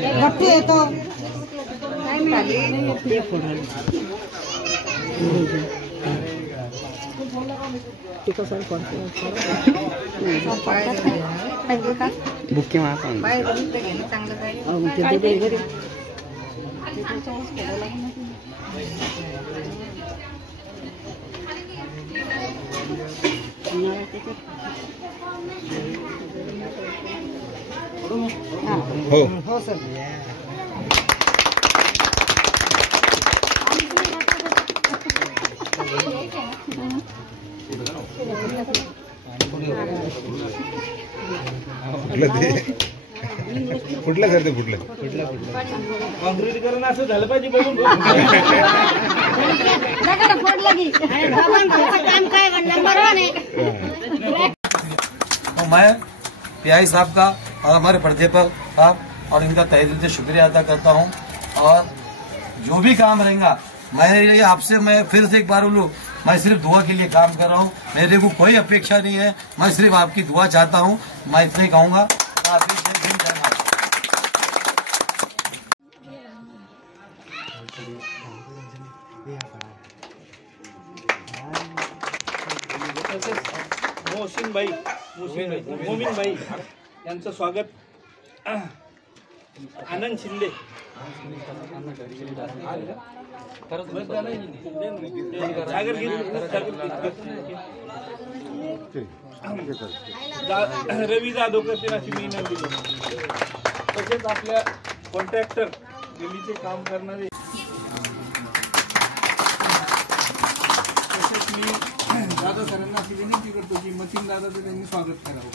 गट्टू येतो बुक्के मारता हो हो सर फुटलं सर ते फुटलं काँक्रीटीकरण असं झालं पाहिजे बघून तो मैं पीआई साहब का और हमारे प्राध्यापक साहब और इनका तहे दिल से शुक्रिया अदा करता हूं। और जो भी काम रहेगा मैं आपसे मैं फिर से एक बार बोलूं, मैं सिर्फ दुआ के लिए काम कर रहा हूं, मेरे को कोई अपेक्षा नहीं है, मैं सिर्फ आपकी दुआ चाहता हूं। मैं इतना ही कहूंगा। मोमीन भाई यांचं स्वागत। आनंद शिंदे रवी जाधवकर अशी मी विनंती करतो। तसेच आपल्या कॉन्ट्रॅक्टर दिल्लीचे काम करणारे तसेच मी दादा सरांना अशी विनंती करतो की मतीन दादाचं त्यांनी स्वागत करावं।